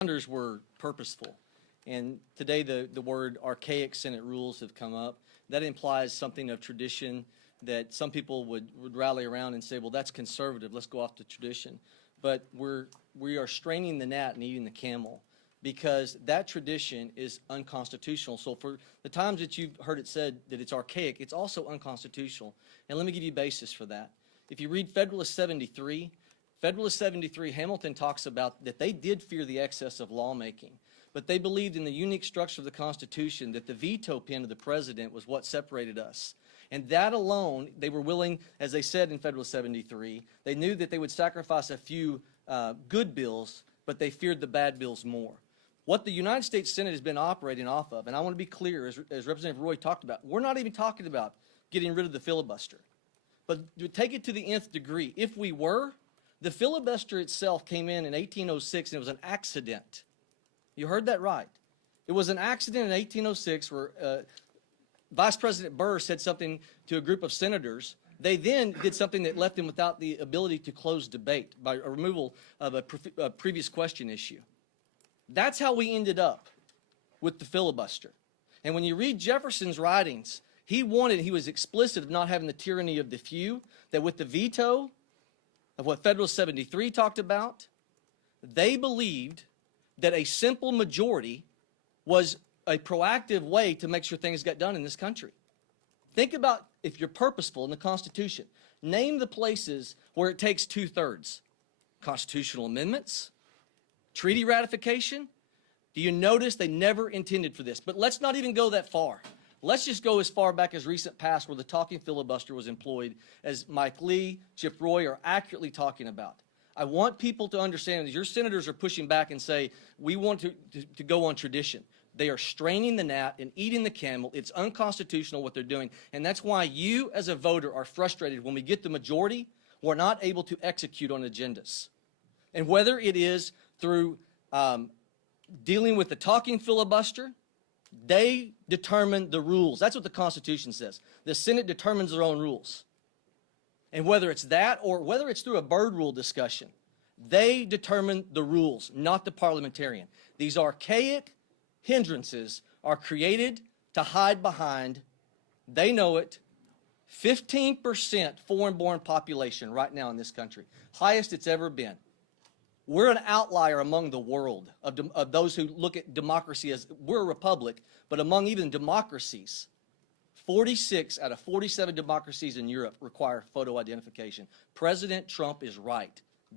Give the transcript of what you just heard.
founders were purposeful. And today the word archaic Senate rules have come up. That implies something of tradition that some people would rally around and say, well, that's conservative, let's go off to tradition. But we are straining the gnat and eating the camel because that tradition is unconstitutional. So for the times that you've heard it said that it's archaic, it's also unconstitutional. And let me give you a basis for that. If you read Federalist 73, Hamilton talks about that they did fear the excess of lawmaking, but they believed in the unique structure of the Constitution that the veto pen of the president was what separated us. And that alone, they were willing, as they said in Federalist 73, they knew that they would sacrifice a few good bills, but they feared the bad bills more. What the United States Senate has been operating off of, and I want to be clear, as Representative Roy talked about, we're not even talking about getting rid of the filibuster. But to take it to the nth degree, if we were, the filibuster itself came in 1806, and it was an accident. You heard that right. It was an accident in 1806 where Vice President Burr said something to a group of senators. They then did something that left them without the ability to close debate by a removal of a previous question issue. That's how we ended up with the filibuster. And when you read Jefferson's writings, he was explicit of not having the tyranny of the few, that with the veto of what Federalist 73 talked about, they believed that a simple majority was a proactive way to make sure things got done in this country. Think about, if you're purposeful in the Constitution, name the places where it takes 2/3. Constitutional amendments, treaty ratification. Do you notice they never intended for this? But let's not even go that far. Let's just go as far back as recent past where the talking filibuster was employed, as Mike Lee, Chip Roy are accurately talking about. I want people to understand that your senators are pushing back and say, we want to go on tradition. They are straining the gnat and eating the camel. It's unconstitutional what they're doing. And that's why you as a voter are frustrated when we get the majority, we're not able to execute on agendas. And whether it is through dealing with the talking filibuster, they determine the rules. That's what the Constitution says. The Senate determines their own rules. And whether it's that or whether it's through a bird rule discussion, they determine the rules, not the parliamentarian. These archaic hindrances are created to hide behind, they know it, 15% foreign-born population right now in this country, highest it's ever been. We're an outlier among the world of those who look at democracy as, we're a republic, but among even democracies, 46 out of 47 democracies in Europe require photo identification. President Trump is right.